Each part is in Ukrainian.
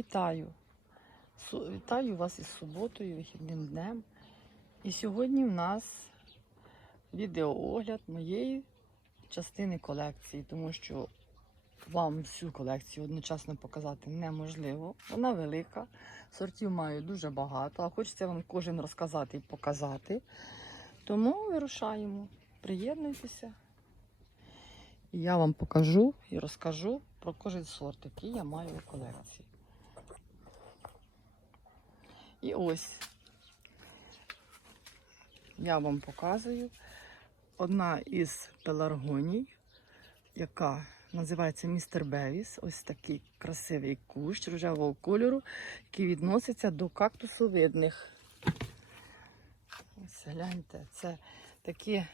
Вітаю! Вітаю вас із суботою, вихідним днем. І сьогодні в нас відеоогляд моєї частини колекції, тому що вам всю колекцію одночасно показати неможливо. Вона велика, сортів маю дуже багато, а хочеться вам кожен розказати і показати. Тому вирушаємо. Приєднуйтеся. І я вам покажу і розкажу про кожен сорт, який я маю у колекції. І ось я вам показую одна із пеларгоній, яка називається Містер Бевіс. Ось такий красивий кущ рожевого кольору, який відноситься до кактусовидних. Ось гляньте, це такі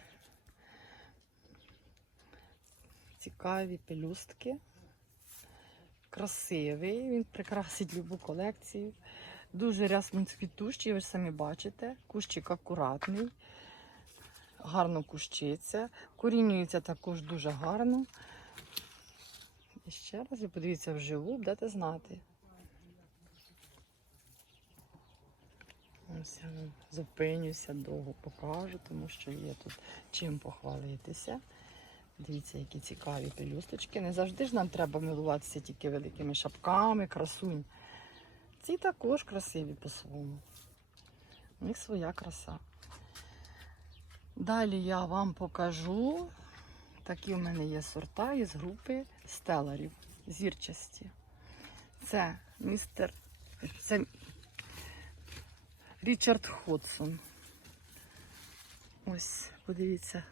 цікаві пелюстки. Красивий, він прикрасить любу колекцію. Дуже рясно цвітущий, ви ж самі бачите. Кущик акуратний, гарно кущиться. Корінюється також дуже гарно. І ще раз і подивіться вживу, будете знати. Ось я зупинюся, довго покажу, тому що є тут чим похвалитися. Дивіться, які цікаві пелюсточки. Не завжди ж нам треба милуватися тільки великими шапками, красунь. Ці також красиві по-своєму. У них своя краса. Далі я вам покажу. Такі у мене є сорта із групи стеларів зірчасті. Це містер. Це Річард Ходсон. Ось, подивіться.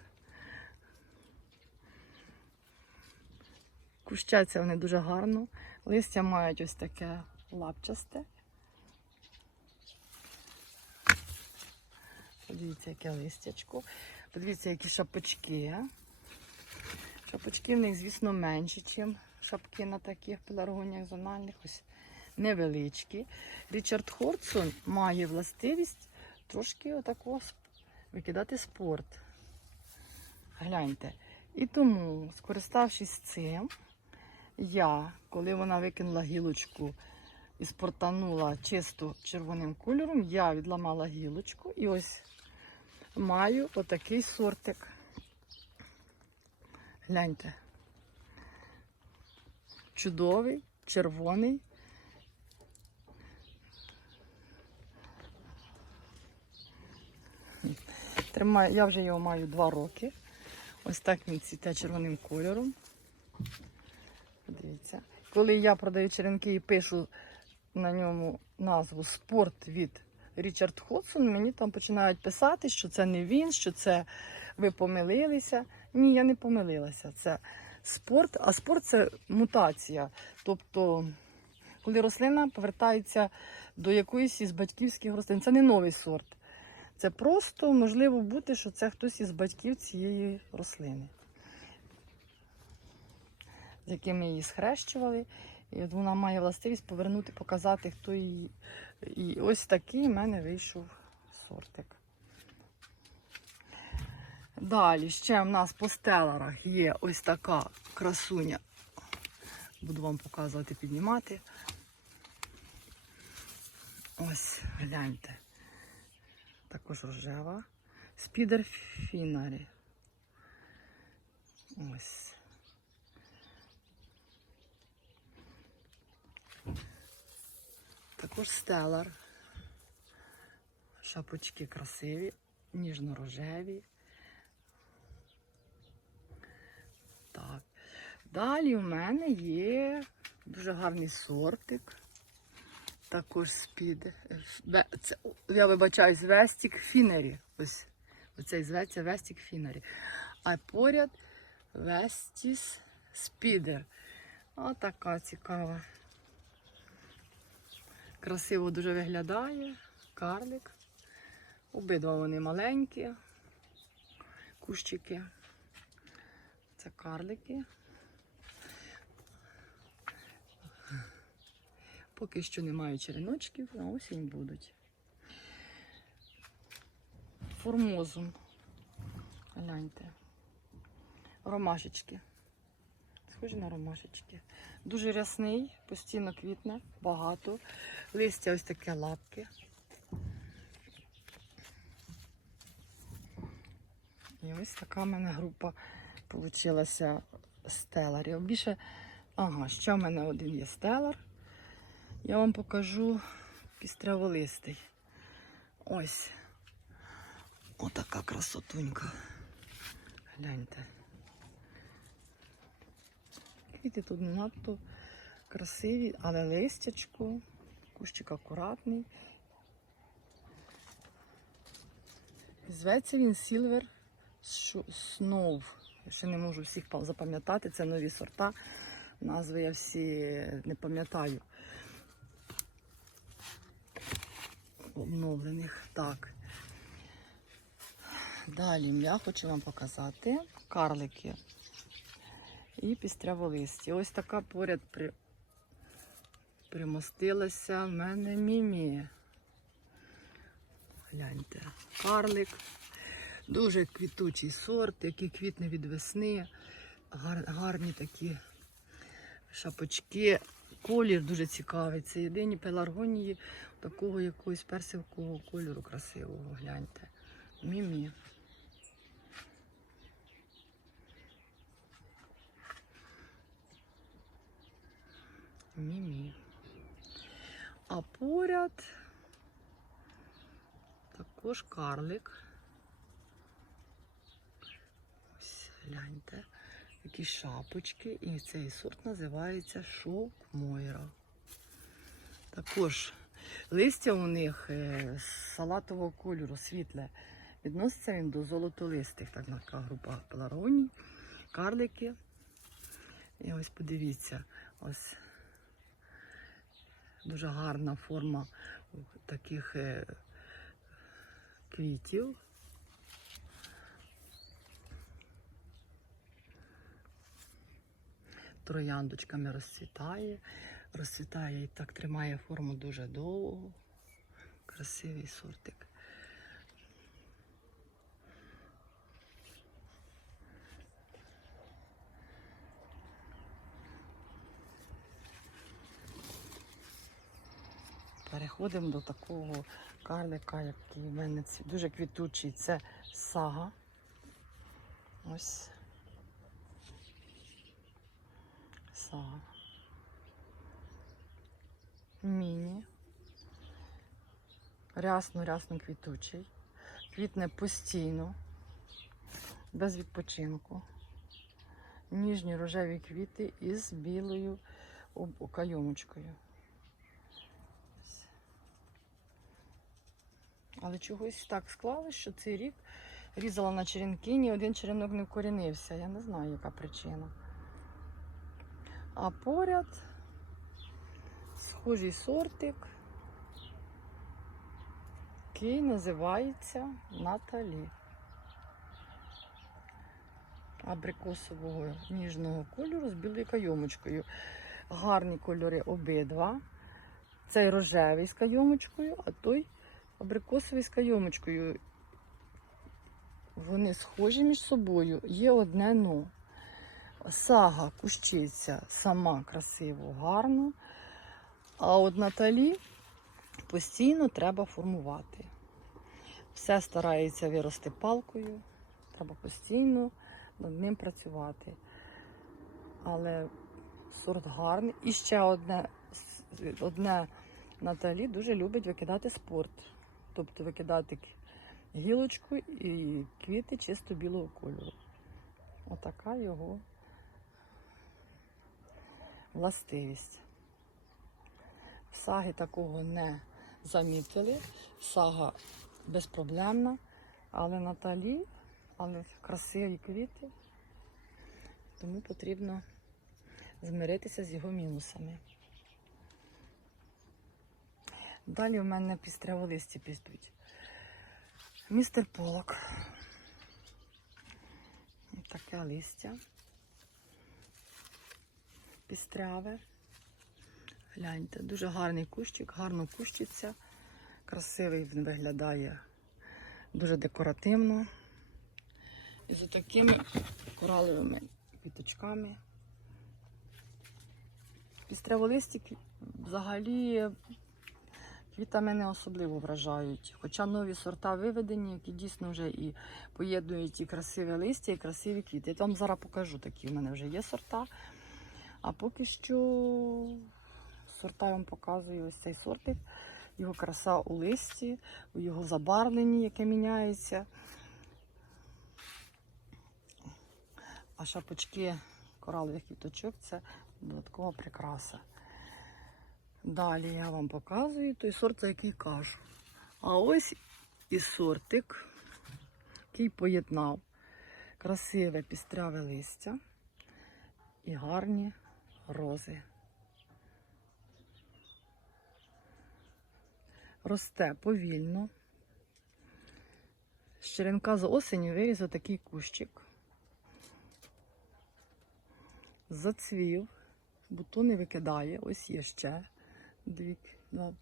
Кущаться вони дуже гарно. Листя мають ось таке лапчасте. Подивіться, яке листячко. Подивіться, які шапочки. Шапочки в них, звісно, менші, ніж шапки на таких пеларгоніях зональних. Ось невеличкі. Річард Хорсон має властивість трошки отако викидати спорт. Гляньте. І тому, скориставшись цим, я, коли вона викинула гілочку і спортанула чисто червоним кольором, я відламала гілочку і ось маю отакий сортик. Гляньте. Чудовий, червоний. Тримаю, я вже його маю два роки. Ось так він цвіте червоним кольором. Дивіться. Коли я продаю черенки і пишу на ньому назву Спорт від Річард Ходсон, мені там починають писати, що це не він, що це ви помилилися. Ні, я не помилилася. Це спорт, а спорт це мутація. Тобто, коли рослина повертається до якоїсь із батьківських рослин, це не новий сорт. Це просто можливо бути, що це хтось із батьків цієї рослини з якими її схрещували. І от вона має властивість повернути, показати, хто її. І ось такий в мене вийшов сортик. Далі ще в нас по стеларах є ось така красуня. Буду вам показувати, піднімати. Ось, гляньте. Також рожева. Спідер Фінарі. Ось. Також стелар. Шапочки красиві, ніжно-рожеві. Так. Далі в мене є дуже гарний сортик. Також спід. Ве- Це, я вибачаюсь, Вестік Фінері. Ось оцей зветься Вестік Фінері. А поряд Вестіс Спідер. Отака цікава. Красиво дуже виглядає. Карлик. Обидва вони маленькі. Кущики. Це карлики. Поки що немає череночків, на осінь будуть. Формозум. Гляньте. Ромашечки. Схожі на ромашечки. Дуже рясний, постійно квітне, багато. Листя ось таке лапки. І ось така в мене група получилася стеларів. Більше, ага, ще в мене один є стелар. Я вам покажу пістряволистий. Ось. Отака красотунька. Гляньте. Квіти тут не надто красиві, але листячко, кущик акуратний. Зветься він Silver Snow. Я ще не можу всіх запам'ятати, це нові сорта. Назви я всі не пам'ятаю. Обновлених. Так. Далі я хочу вам показати карлики і пістряволисті. Ось така поряд при... примостилася в мене мімі. Гляньте, карлик. Дуже квітучий сорт, який квітне від весни. Гар... Гарні такі шапочки. Колір дуже цікавий. Це єдині пеларгонії такого якогось персикового кольору красивого. Гляньте. Мімі. Мімі. А поряд також карлик. Ось гляньте, які шапочки. І цей сорт називається шовк Мойра. Також листя у них е, салатового кольору, світле. Відноситься він до золотолистих, так така група пелароній, карлики. І ось подивіться, ось дуже гарна форма таких е, квітів. Трояндочками розцвітає, розцвітає і так тримає форму дуже довго. Красивий сортик. Переходимо до такого карлика, який в мене дуже квітучий. Це сага. Ось. Сага. Міні. Рясно-рясно квітучий. Квітне постійно, без відпочинку. Ніжні рожеві квіти із білою кайомочкою. Але чогось так склалось, що цей рік різала на черенки, ні один черенок не вкорінився. Я не знаю, яка причина. А поряд схожий сортик, який називається Наталі. Абрикосового ніжного кольору з білою кайомочкою. Гарні кольори обидва. Цей рожевий з кайомочкою, а той абрикосовий з кайомочкою. Вони схожі між собою. Є одне но. Сага кущиться сама красиво, гарно. А от Наталі постійно треба формувати. Все старається вирости палкою, треба постійно над ним працювати. Але сорт гарний. І ще одне, одне Наталі дуже любить викидати спорт. Тобто викидати гілочку і квіти чисто білого кольору. Отака його властивість. Саги такого не замітили. Сага безпроблемна, але Наталі, але красиві квіти, тому потрібно змиритися з його мінусами. Далі в мене пістряволисті підуть. Містер Полок. Таке листя. Пістряве. Гляньте, дуже гарний кущик, гарно кущиться. Красивий він виглядає дуже декоративно. І з такими кораловими квіточками. Пістряволисті кві- взагалі квітами не особливо вражають. Хоча нові сорта виведені, які дійсно вже і поєднують і красиве листя, і красиві квіти. Я вам зараз покажу такі. У мене вже є сорта. А поки що сорта я вам показую ось цей сортик. Його краса у листі, у його забарвленні, яке міняється. А шапочки коралових квіточок це додаткова прикраса. Далі я вам показую той сорт, за який кажу. А ось і сортик, який поєднав красиве пістряве листя і гарні рози. Росте повільно. З черенка з осені виріс отакий кущик. Зацвів, бутони викидає. Ось є ще два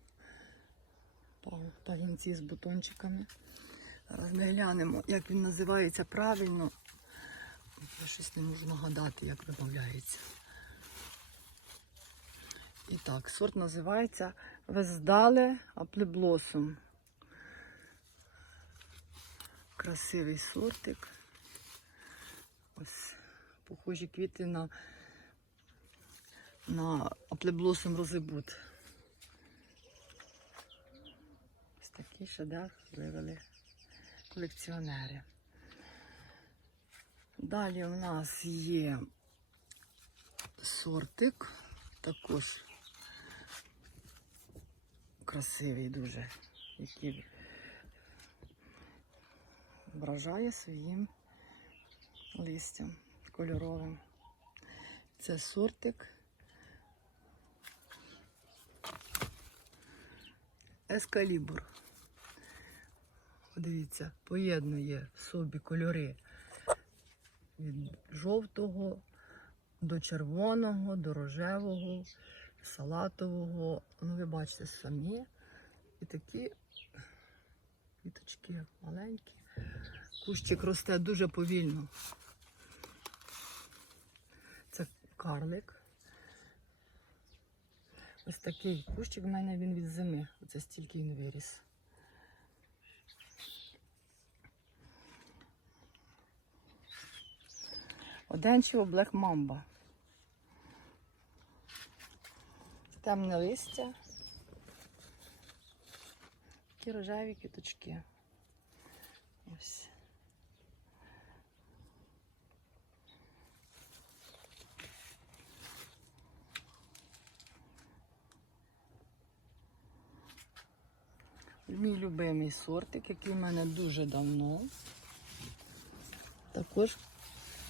па- пагінці з бутончиками. Зараз ми глянемо, як він називається правильно. Я щось не можу нагадати, як вимовляється. І так, сорт називається Вездале Аплеблосум. Красивий сортик. Ось похожі квіти на, на аплеблосум розибут. Такий шедевр вивели колекціонери. Далі у нас є сортик, також красивий дуже, який вражає своїм листям кольоровим. Це сортик Ескалібур. Подивіться, поєднує в собі кольори від жовтого до червоного, до рожевого, салатового. Ну, ви бачите самі. І такі квіточки маленькі. Кущик росте дуже повільно. Це карлик. Ось такий кущик в мене він від зими. Оце стільки він виріс. Оденчиво Black Mamba. Темне листя. Такі рожеві квіточки. Ось. Мій любимий сортик, який в мене дуже давно. Також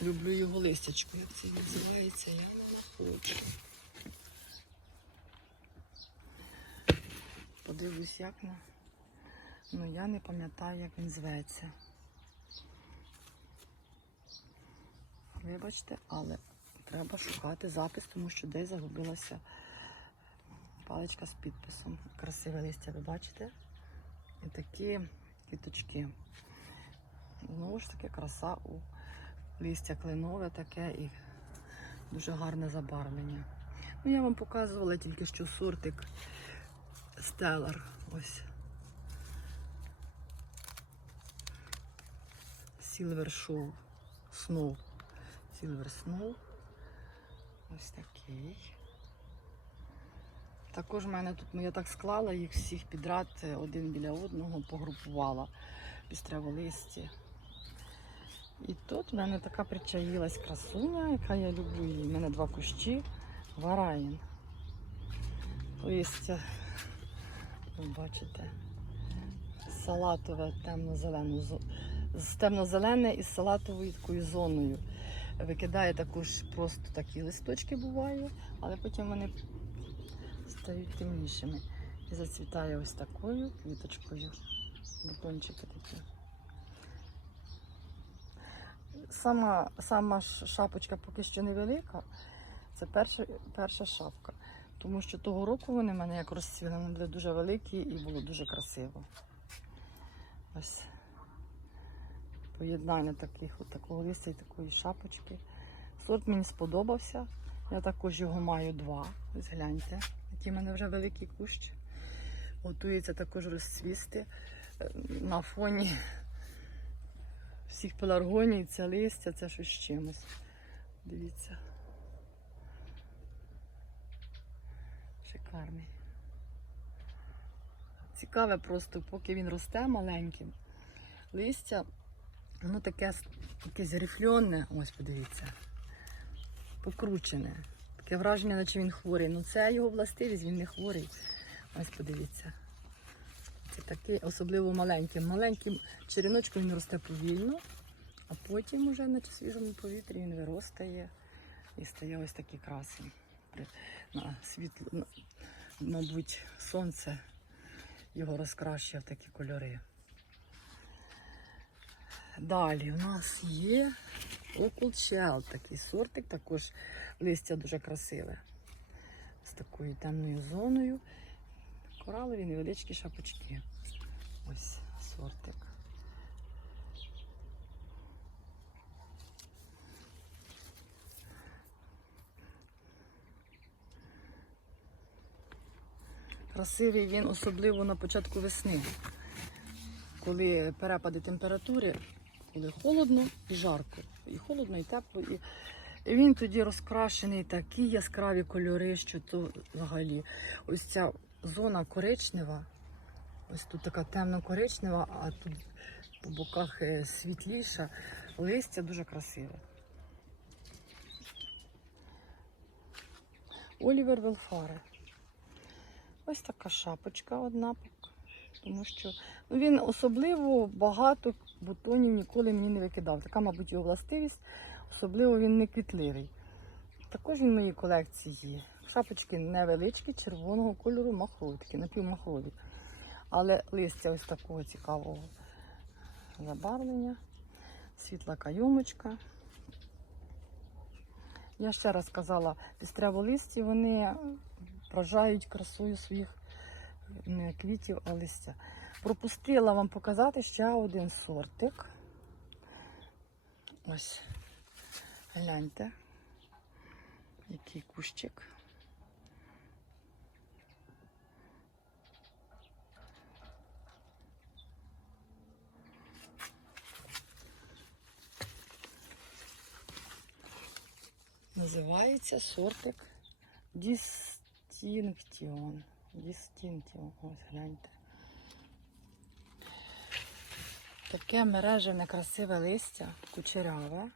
люблю його листячку, як це називається, я не хочу. Подивлюсь, як на. Ну я не пам'ятаю, як він зветься. Вибачте, але треба шукати запис, тому що десь загубилася паличка з підписом. Красиве листя, ви бачите? І такі квіточки. Знову ж таки, краса у листя кленове таке і дуже гарне забарвлення. Ну, я вам показувала тільки що сортик Stellar. Ось. Silver Show. Snow. Silver Snow. Ось такий. Також в мене тут, ну я так склала їх всіх підряд е, один біля одного, погрупувала пістряволисті. І тут в мене така причаїлась красуня, яка я люблю її. У мене два кущі. Вараїн. Листя, ви бачите, салатове темно-зелене. З темно-зелене і салатовою такою зоною. Викидає також просто такі листочки буває, але потім вони стають темнішими. І зацвітає ось такою квіточкою. Бутончики такі. Сама, сама шапочка поки що невелика. Це перша, перша шапка. Тому що того року вони в мене як розцвіли, вони були дуже великі і було дуже красиво. Ось поєднання таких, от такого листя і такої шапочки. Сорт мені сподобався. Я також його маю два. Ось гляньте, який в мене вже великий кущ. Готується також розцвісти Е, на фоні всіх пеларгоній, це листя, це щось з чимось. Дивіться. Шикарний. Цікаве просто, поки він росте маленьким. Листя, воно таке якесь рифльонне, ось подивіться, покручене. Таке враження, наче він хворий. Ну це його властивість, він не хворий. Ось подивіться. Це такий, особливо маленьким. Маленьким череночком він росте повільно, а потім уже на свіжому повітрі він виростає і стає ось такий красень. На світло, мабуть, сонце його розкращує в такі кольори. Далі у нас є окулчел, такий сортик, також листя дуже красиве. З такою темною зоною. Коралові невеличкі шапочки. Ось сортик. Красивий він особливо на початку весни, коли перепади температури, коли холодно і жарко. І холодно, і тепло. І і він тоді розкрашений, такі яскраві кольори, що то взагалі ось ця зона коричнева. Ось тут така темно-коричнева, а тут по боках е, світліша. Листя дуже красиве. Олівер Велфаре. Ось така шапочка одна. Тому що ну, він особливо багато бутонів ніколи мені не викидав. Така, мабуть, його властивість. Особливо він не квітливий. Також він в моїй колекції. Шапочки невеличкі, червоного кольору, махрові, такі напівмахрові. Але листя ось такого цікавого забарвлення, світла кайомочка. Я ще раз казала, пістряволисті вони вражають красою своїх не квітів, а листя. Пропустила вам показати ще один сортик. Ось, гляньте, який кущик. Називається сортик Distinction. Distinction. Ось гляньте. Таке мережевне красиве листя, кучеряве.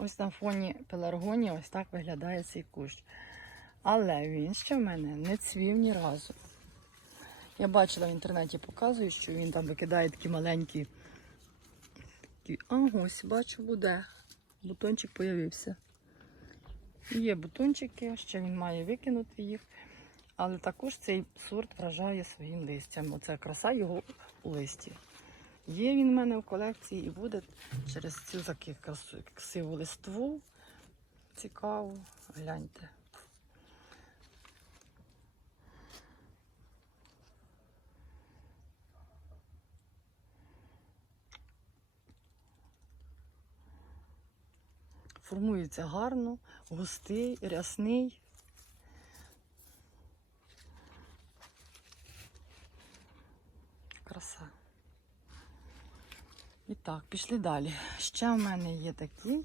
Ось на фоні пеларгонії ось так виглядає цей кущ. Але він ще в мене не цвів ні разу. Я бачила в інтернеті, показують, що він там викидає такі маленькі. Такі, а ось бачу, буде. Бутончик появився. Є бутончики, ще він має викинути їх. Але також цей сорт вражає своїм листям. Оце краса його у листі. Є він в мене в колекції і буде через цю красиву листву. Цікаву. Гляньте. Формується гарно, густий, рясний. Краса. І так, пішли далі. Ще в мене є такий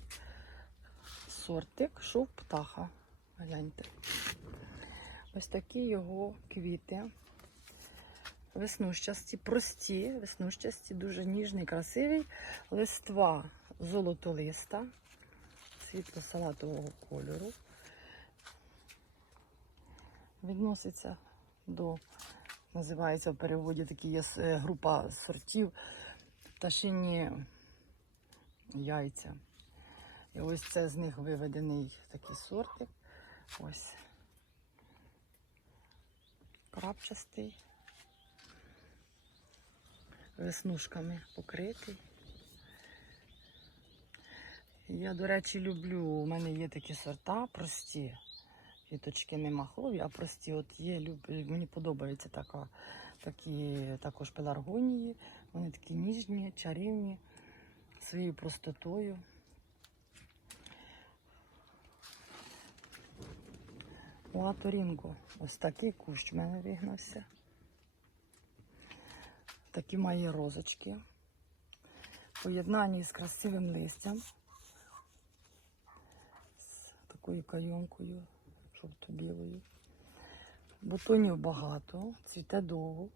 сортик шов птаха. Гляньте. Ось такі його квіти. Веснущасті, прості, веснущасті, дуже ніжний, красивий. Листва золотолиста, світло-салатового кольору. Відноситься до, називається в переводі такі є е, група сортів пташині яйця. І ось це з них виведений такий сортик. Ось. Крапчастий. Веснушками покритий. Я, до речі, люблю, у мене є такі сорта прості. Квіточки не махрові, а прості. От є, люблю, мені подобається така, такі також пеларгонії. Вони такі ніжні, чарівні, своєю простотою. Уаторінго. Ось такий кущ в мене вигнався. Такі має розочки. В поєднанні з красивим листям. З такою кайомкою, жовто-білою. Бутонів багато, цвіте довго.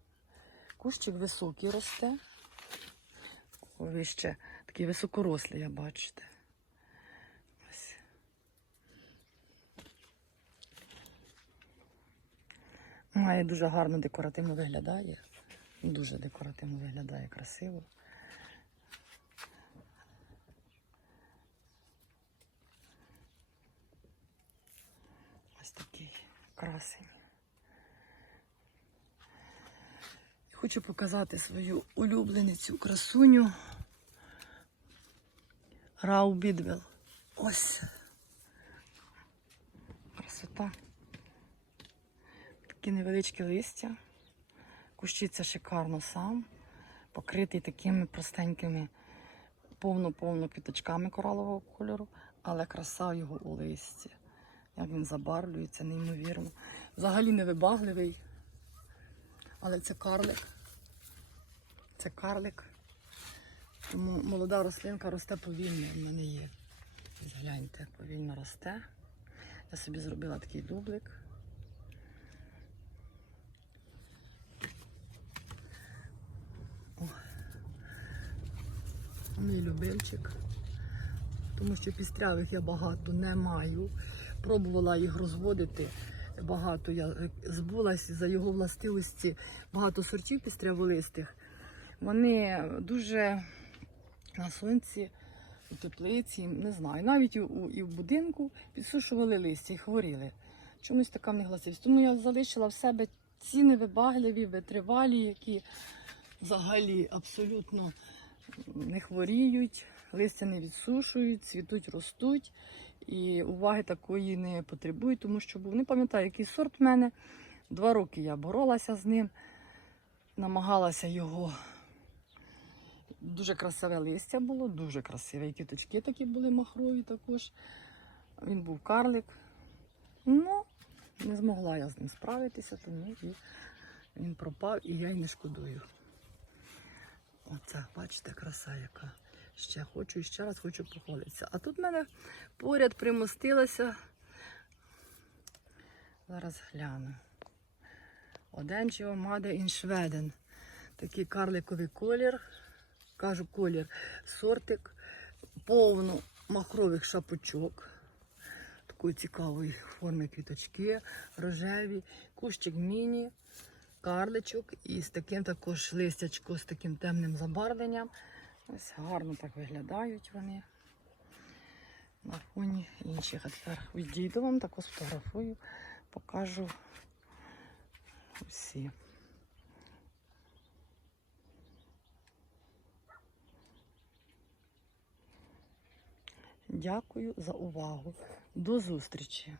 Кущик високий росте. Вище, такий високорослий, я бачите. Ось. Має дуже гарно декоративно виглядає. Дуже декоративно виглядає, красиво. Ось такий красень. Хочу показати свою улюбленицю красуню. Рау Бідвел. Ось. Красота. Такі невеличкі листя. Кущиться шикарно сам. Покритий такими простенькими, повно-повно квіточками коралового кольору, але краса його у листі. Як він забарвлюється, неймовірно. Взагалі невибагливий. Але це карлик. Це карлик. Тому молода рослинка росте повільно. В мене є. Гляньте, повільно росте. Я собі зробила такий дублик. О. Мій любимчик. Тому що пістрявих я багато не маю. Пробувала їх розводити. Багато я збулась за його властивості, багато сортів пістряволистих. Вони дуже на сонці, у теплиці, не знаю, навіть у, і в будинку підсушували листя і хворіли. Чомусь така них. Тому я залишила в себе ці невибагливі, витривалі, які взагалі абсолютно не хворіють, листя не відсушують, цвітуть, ростуть. І уваги такої не потребують, тому що був не пам'ятаю, який сорт в мене. Два роки я боролася з ним, намагалася його. Дуже красиве листя було, дуже красиве. І квіточки такі були махрові також. Він був карлик. Ну, не змогла я з ним справитися, тому і він пропав і я й не шкодую. Оце, бачите, краса яка. Ще хочу і ще раз хочу похвалитися. А тут в мене поряд примостилася. Зараз гляну. Оденчіо Маде Іншведен. Такий карликовий колір. Кажу колір. Сортик повно махрових шапочок. Такої цікавої форми квіточки, рожеві, кущик міні, карличок і з таким також листячко з таким темним забарвленням. Ось гарно так виглядають вони на фоні інших. Тепер відійду вам також сфотографую, покажу всі. Дякую за увагу. До зустрічі!